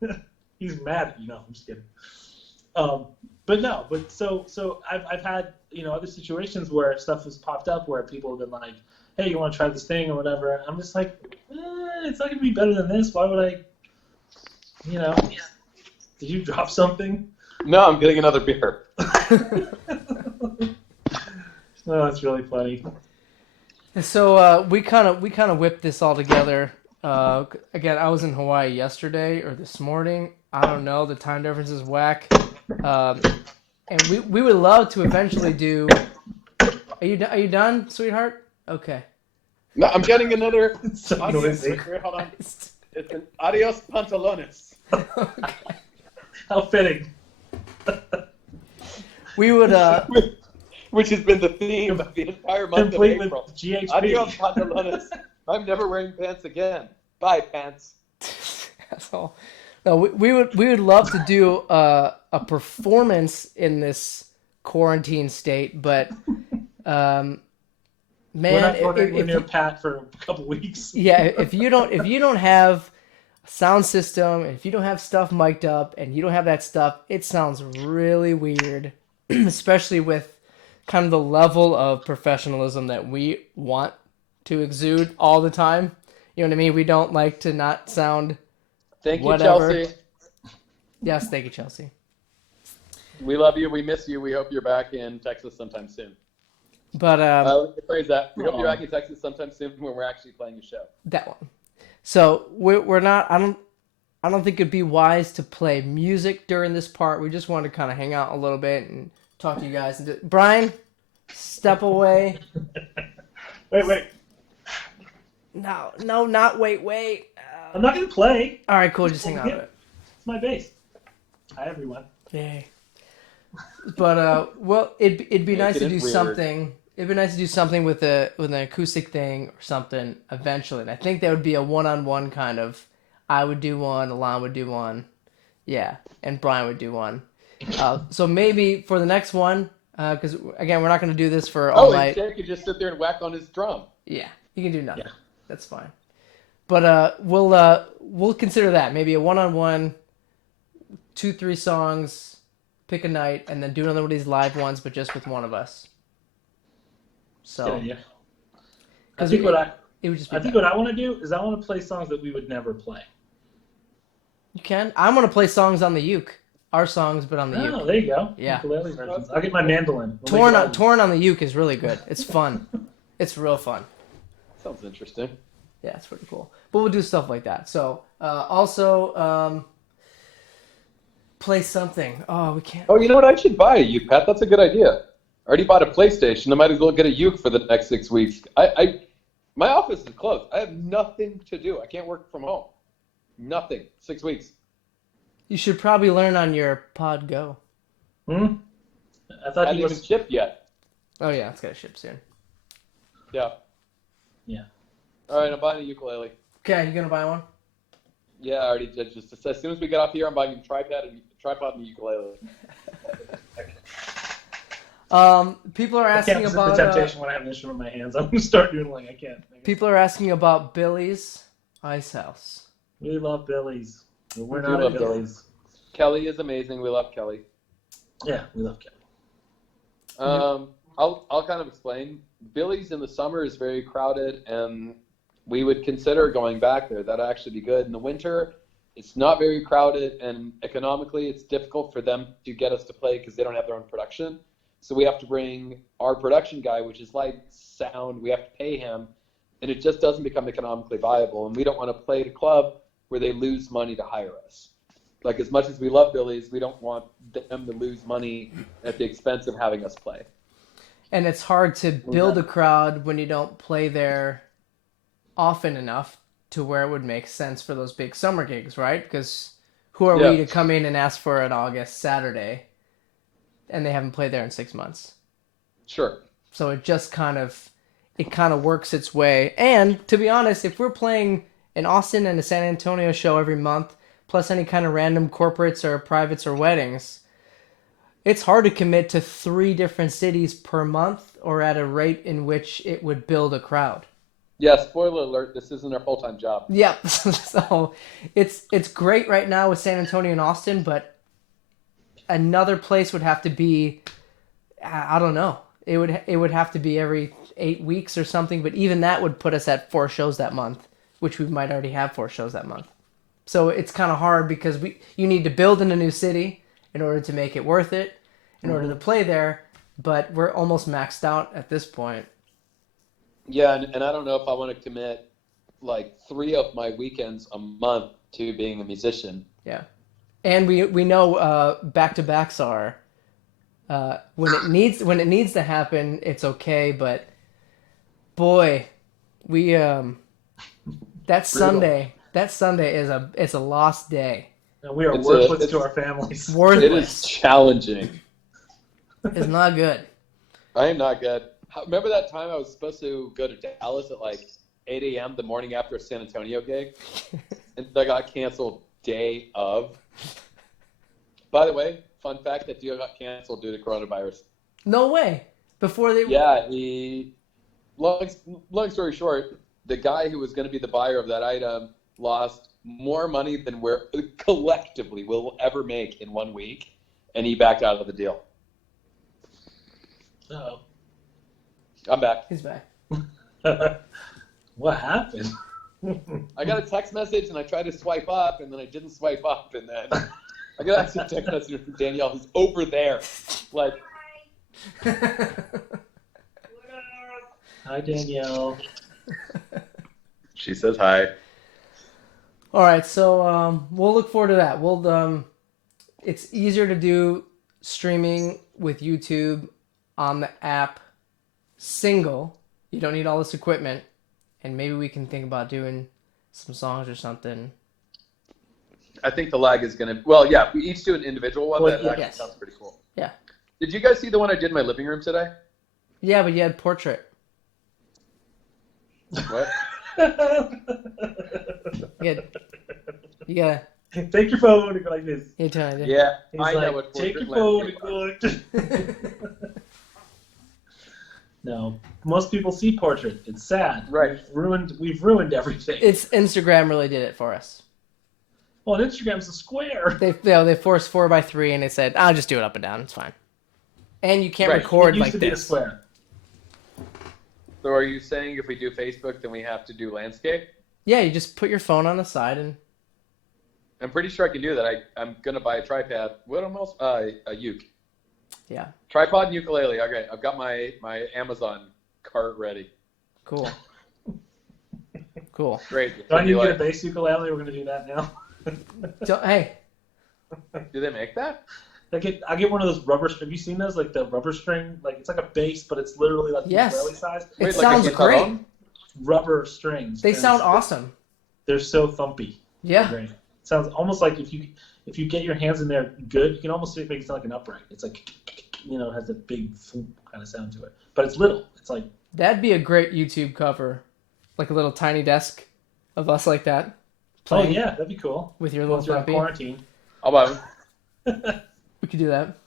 it. He's mad. I'm just kidding. But so I've had other situations where stuff has popped up where people have been like, hey, you want to try this thing or whatever. I'm just like, it's not gonna be better than this. Why would I? Did you drop something? No, I'm getting another beer. Oh, that's really funny. So we kind of whipped this all together. Again, I was in Hawaii yesterday or this morning. I don't know. The time difference is whack. And we would love to eventually do. Are you done, sweetheart? Okay. No, I'm getting another. It's so Adios. noisy. Wait, hold on. It's an adios pantalones. How fitting. We would Which has been the theme of the entire month of Complete with April. GHP. Adios pantalones. I'm never wearing pants again. Bye, pants. That's all. No, we would love to do a performance in this quarantine state, but man, We're not going if near you, Pat for a couple weeks. yeah, if you don't have a sound system, and if you don't have stuff mic'd up, and you don't have that stuff, it sounds really weird, especially with kind of the level of professionalism that we want to exude all the time. You know what I mean? We don't like to not sound. Thank you, Whatever. Chelsea. Yes, thank you, Chelsea. We love you. We miss you. We hope you're back in Texas sometime soon. But Let me phrase that. We hope you're back in Texas sometime soon when we're actually playing a show. that one. So we're not. I don't think it'd be wise to play music during this part. We just want to kind of hang out a little bit and talk to you guys. Brian, step away. Wait. No, not wait. I'm not going to play. All right, cool. Just hang on to it. It's my bass. Hi, everyone. Yay. But well, it'd be nice Making to do it weird. something. It'd be nice to do something with an acoustic thing or something eventually. And I think that would be a one-on-one kind of. I would do one, Alon would do one, yeah, and Brian would do one. So maybe for the next one, because again, we're not going to do this for all and night. Jay could just sit there and whack on his drum. Yeah, you can do nothing. Yeah. That's fine. But we'll consider that maybe a one-on-one, 2-3 songs, pick a night, and then do another one of these live ones, but just with one of us. So, Yeah. because I think it would just be. I think what I want to do is I want to play songs that we would never play. You can. I'm gonna play songs on the uke, our songs, but on the Oh, uke. there you go. Yeah. Ukulele versions. I'll get my mandolin. We'll make it all- Torn on the uke is really good. It's fun. It's real fun. Sounds interesting. Yeah, it's pretty cool. But we'll do stuff like that. So also play something. Oh, we can't. Oh, you know what? I should buy a uke, Pat. That's a good idea. I already bought a PlayStation. I might as well get a uke for the next 6 weeks. My office is closed. I have nothing to do. I can't work from home. Nothing. 6 weeks. You should probably learn on your Pod Go. I thought Hasn't he even was. shipped yet. Oh yeah, it's gotta ship soon. Yeah. Yeah. All right, I'm buying a ukulele. Okay, you gonna buy one? Yeah, I already did. Just as soon as we get off here, I'm buying a tripod and a ukulele. People are I asking can't resist about. the temptation when I have an instrument in my hands. I'm gonna start doodling. I can't. People are asking about Billy's Ice House. We love Billy's. But we're We not love at Billy's. Kelly is amazing. We love Kelly. Yeah, we love Kelly. I'll kind of explain. Billy's in the summer is very crowded, and we would consider going back there. That'd actually be good. In the winter, it's not very crowded, and economically, it's difficult for them to get us to play because they don't have their own production. So we have to bring our production guy, which is lights, sound. We have to pay him, and it just doesn't become economically viable. And we don't want to play at a club where they lose money to hire us. Like, as much as we love Billy's, we don't want them to lose money at the expense of having us play. And it's hard to build a crowd when you don't play there often enough to where it would make sense for those big summer gigs, right? Because who are we to come in and ask for an August Saturday and they haven't played there in 6 months? Sure. So it just kind of works its way. And to be honest, if we're playing an Austin and a San Antonio show every month, plus any kind of random corporates or privates or weddings, it's hard to commit to 3 different cities per month or at a rate in which it would build a crowd. Yeah, spoiler alert, this isn't our full-time job. Yep. So it's great right now with San Antonio and Austin, but another place would have to be, I don't know. It would have to be every 8 weeks or something, but even that would put us at 4 shows that month, which we might already have 4 shows that month. So it's kind of hard because you need to build in a new city in order to make it worth it, in order to play there, but we're almost maxed out at this point. Yeah, and I don't know if I want to commit like 3 of my weekends a month to being a musician. Yeah. And we know back-to-backs are when it needs to happen, it's okay, but boy, we that Sunday is a lost day. And we are worthless to our families. Worthless. It is challenging. It's not good. I am not good. Remember that time I was supposed to go to Dallas at like 8 a.m. the morning after a San Antonio gig? And I got canceled day of. By the way, fun fact, that deal got canceled due to coronavirus. No way. Before they... Yeah, long story short, the guy who was going to be the buyer of that item lost more money than we collectively will ever make in 1 week, and he backed out of the deal. Uh-oh. I'm back. He's back. What happened? I got a text message, and I tried to swipe up, and then I didn't swipe up, and then I got actually a text message from Danielle, who's over there. Like, Hi, Danielle. she says hi. All right, so we'll look forward to that. It's easier to do streaming with YouTube on the app single. You don't need all this equipment, and maybe we can think about doing some songs or something. I think the lag is going to... Well, yeah, if we each do an individual one, that actually sounds pretty cool. Yeah. Did you guys see the one I did in my living room today? Yeah, but you had portrait. What? You gotta... Take your phone and go like this. Yeah, He's I like, know what take portrait your phone landscape and go like this. No, most people see portrait. It's sad. Right. We've ruined everything. It's Instagram really did it for us. Well, Instagram's a square. They forced 4x3 and they said, "I'll just do it up and down. It's fine." And you can't record it used like to be a this. square. So are you saying if we do Facebook, then we have to do landscape? Yeah, you just put your phone on the side and... I'm pretty sure I can do that. I'm going to buy a tripod. What else? A uke. Yeah. Tripod and ukulele. Okay, I've got my Amazon cart ready. Cool. Cool. Great. Do I need to get a bass ukulele? We're going to do that now. Hey. Do they make that? I get one of those rubber. Have you seen those? Like the rubber string. Like it's like a bass, but it's literally like ukulele size. It sounds great. Rubber strings. They sound awesome. They're so thumpy. Yeah. Great. It sounds almost like if you get your hands in there good, you can almost make it sound like an upright. It's like, it has a big kind of sound to it, but it's little. It's like that'd be a great YouTube cover, like a little tiny desk of us like that. Playing yeah, that'd be cool. With your little thumpy. Quarantine. How about it? We could do that.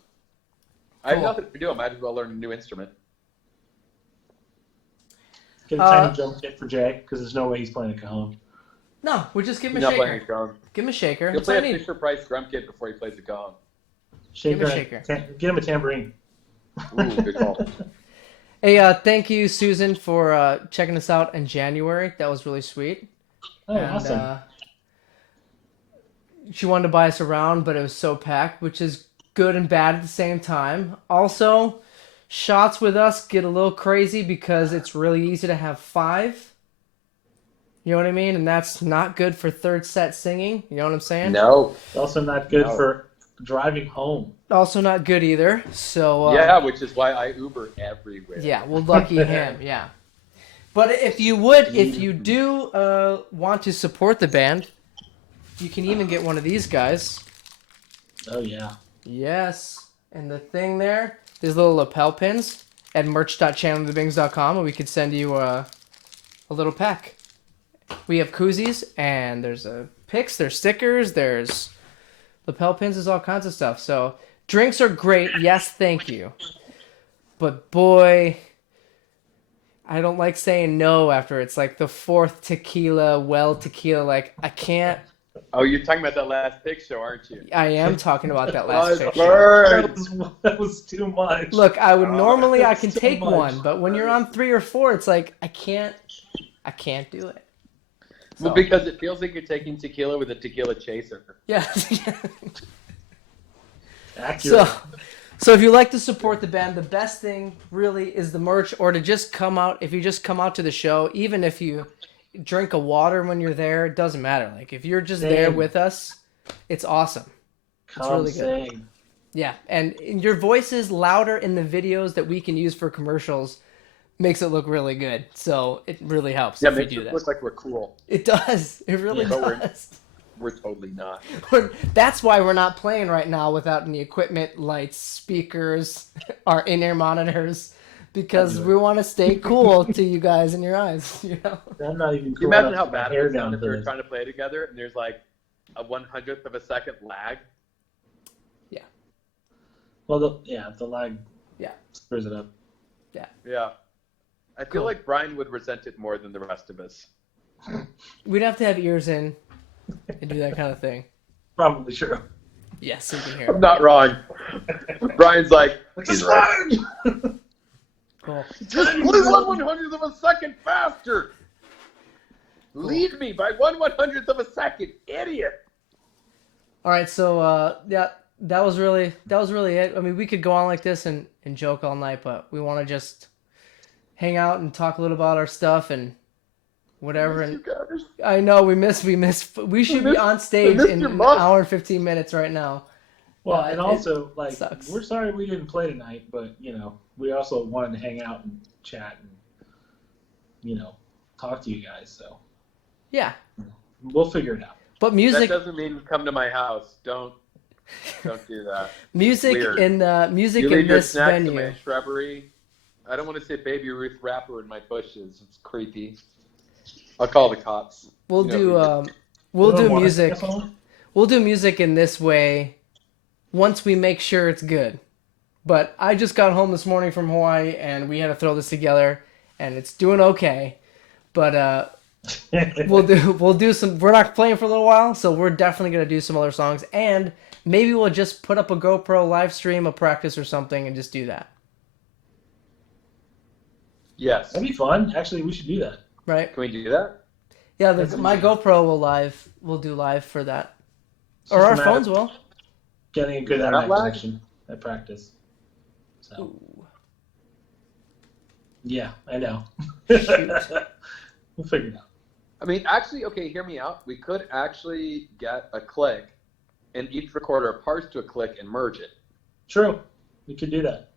I have nothing to do. I might as well learn a new instrument. Get a tiny drum kit for Jay, because there's no way he's playing a cajon. No, we'll just give him a He's shaker. not playing a cajon. Give him a shaker. He'll play a Fisher-Price drum kit before he plays a cajon. Shaker. Give him a shaker. Get him a tambourine. Ooh, good call. Hey, thank you, Susan, for checking us out in January. That was really sweet. Oh, And awesome. she wanted to buy us around, but it was so packed, which is good and bad at the same time. Also, shots with us get a little crazy because it's really easy to have five. You know what I mean? And that's not good for third set singing. You know what I'm saying? No. It's also not good No. for driving home. Also not good either. So Yeah, which is why I Uber everywhere. yeah, well, lucky him. Yeah. But if you do want to support the band, you can even get one of these guys. Oh yeah. Yes. And the thing there, these little lapel pins at merch.channelthebings.com, and we could send you a little pack. We have koozies, and there's picks, there's stickers, there's lapel pins, there's all kinds of stuff. So drinks are great. Yes, thank you. But boy, I don't like saying no after it's like the fourth tequila, tequila. Like, I can't. Oh, you're talking about that last pig show, aren't you? I am talking about that last picture. Bird. That was too much. Look, I would normally I That's can too take much. one, but when you're on 3 or 4, it's like I can't do it. Well, So, because it feels like you're taking tequila with a tequila chaser. yeah. Accurate. So if you like to support the band, the best thing really is the merch, or to just come out. If you just come out to the show, even if you drink a water when you're there, it doesn't matter. Like, if you're just there Same. with us, it's awesome. Come really good. sing. Yeah, and your voice is louder in the videos that we can use for commercials. Makes it look really good. So it really helps Yeah, if you makes do it that. look like we're cool. It does. It really Yeah, but does. We're totally not. That's why we're not playing right now without any equipment, lights, speakers, our in-ear monitors, because we want to stay cool to you guys in your eyes. You know. I'm not even. Can you cool imagine enough how to bad put it my would hair sound down if we were for trying to play together and there's like a 100th of a second lag? Yeah. Well, the lag. Yeah. Screws it up. Yeah. I feel Cool. like Brian would resent it more than the rest of us. We'd have to have ears in and do that kind of thing. Probably true. Yes, so you can hear. I'm not wrong. Brian's like, he's It's right. fine. Cool. Just play 1/100th of a second faster. Lead me by 1/100th of a second, idiot. All right, so yeah, that was really it. I mean, we could go on like this and joke all night, but we want to just hang out and talk a little about our stuff and whatever. You And guys. I know we should be on stage missed in your an month. hour and 15 minutes right now. Well, Yeah, and it also, like, sucks. we're sorry we didn't play tonight, but, we also wanted to hang out and chat and, talk to you guys, so Yeah, we'll figure it out. but That music, doesn't mean come to my house. Don't do that. music weird. in music You in leave your this snacks in venue. my shrubbery. I don't want to say Baby Ruth rapper in my bushes. It's creepy. I'll call the cops. We'll You know, do we'll You don't do want music. us on? We'll do music in this way once we make sure it's good. But I just got home this morning from Hawaii and we had to throw this together and it's doing okay. But we'll do some. We're not playing for a little while, so we're definitely gonna do some other songs and maybe we'll just put up a GoPro live stream of practice or something and just do that. Yes. That'd be fun. Actually, we should do that. Right? Can we do that? Yeah, That's my easy. GoPro will do live for that. It's Or just our a matter phones of will. Getting a good Is that internet lag? connection at practice. So, Ooh. yeah, I know. Shoot. We'll figure it out. I mean, actually, okay, hear me out. We could actually get a click and each recorder parse to a click and merge it. True. We could do that.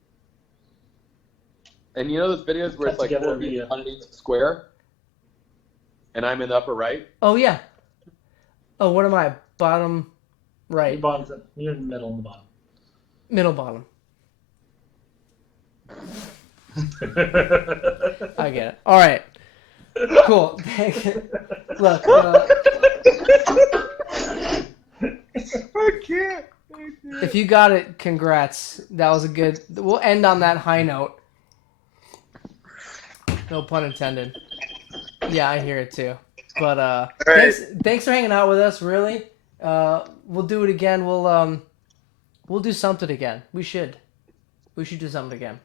And you know those videos where Cut it's like together 4 a video. underneath a square? And I'm in the upper right? Oh yeah. Oh, what am I? Bottom Your right. bottom's you're in the middle and the bottom. Middle bottom. I get it. All right. Cool. Look, I can't. if you got it, congrats. That was a good. We'll end on that high note. No pun intended. Yeah, I hear it too. But thanks for hanging out with us. Really, we'll do it again. We'll do something again. We should do something again.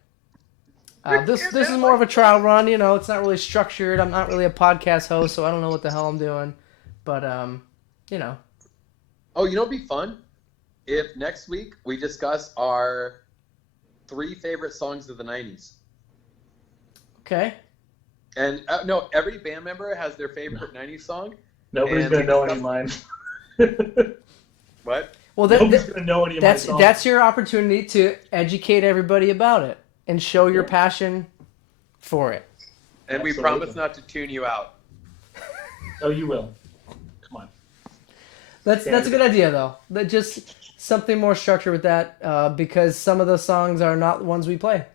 This is more of a trial run. You know, it's not really structured. I'm not really a podcast host, so I don't know what the hell I'm doing. But you know. Oh, you know what'd be fun? If next week we discuss our 3 favorite songs of the 90s. Okay. And no, every band member has their favorite 90s song. Nobody's And going to know we any of mine. What? Well, Nobody's going to know any of my songs. that's your opportunity to educate everybody about it and show your passion for it. And we Absolutely. promise not to tune you out. Oh, you will. Come on. That's a good idea though. That just something more structured with that because some of the songs are not the ones we play.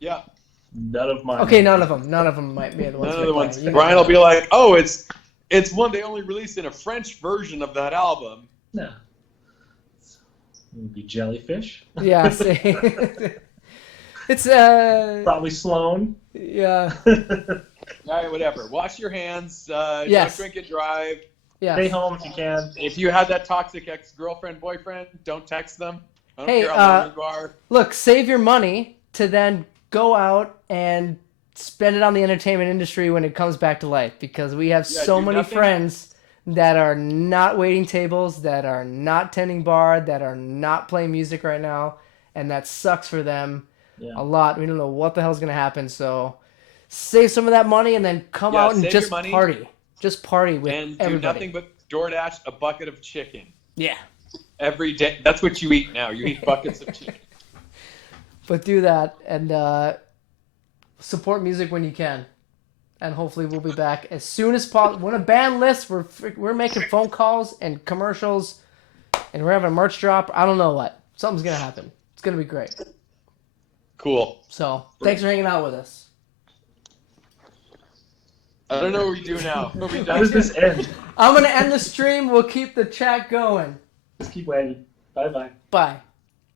Yeah. None of mine. Okay, none of them might be the ones. None of we the play. ones. You Brian know. will be like, "Oh, it's one they only released in a French version of that album." No. It would be Jellyfish. Yeah, see. It's Probably Sloan. yeah. All right, whatever. Wash your hands. Yes. Don't drink and drive. Yeah. Stay home if you can. If you have that toxic ex-girlfriend, boyfriend, don't text them. I don't Hey, care how lonely you are. Look, save your money to then go out and spend it on the entertainment industry when it comes back to life because we have Yeah, so do many nothing. friends that are not waiting tables, that are not tending bar, that are not playing music right now, and that sucks for them a lot. We don't know what the hell's going to happen, so save some of that money and then come out and save just your money party. Just party with And do everybody. nothing but DoorDash a bucket of chicken Yeah. every day. That's what you eat now. You eat buckets of chicken. But do that and support music when you can. And hopefully we'll be back as soon as possible. When a band lists, we're making phone calls and commercials, and we're having a merch drop. I don't know what. Something's going to happen. It's going to be great. Cool. So thanks for hanging out with us. I don't know what we do now. Are we How done? does this end? I'm going to end the stream. We'll keep the chat going. Just keep waiting. Bye-bye. Bye.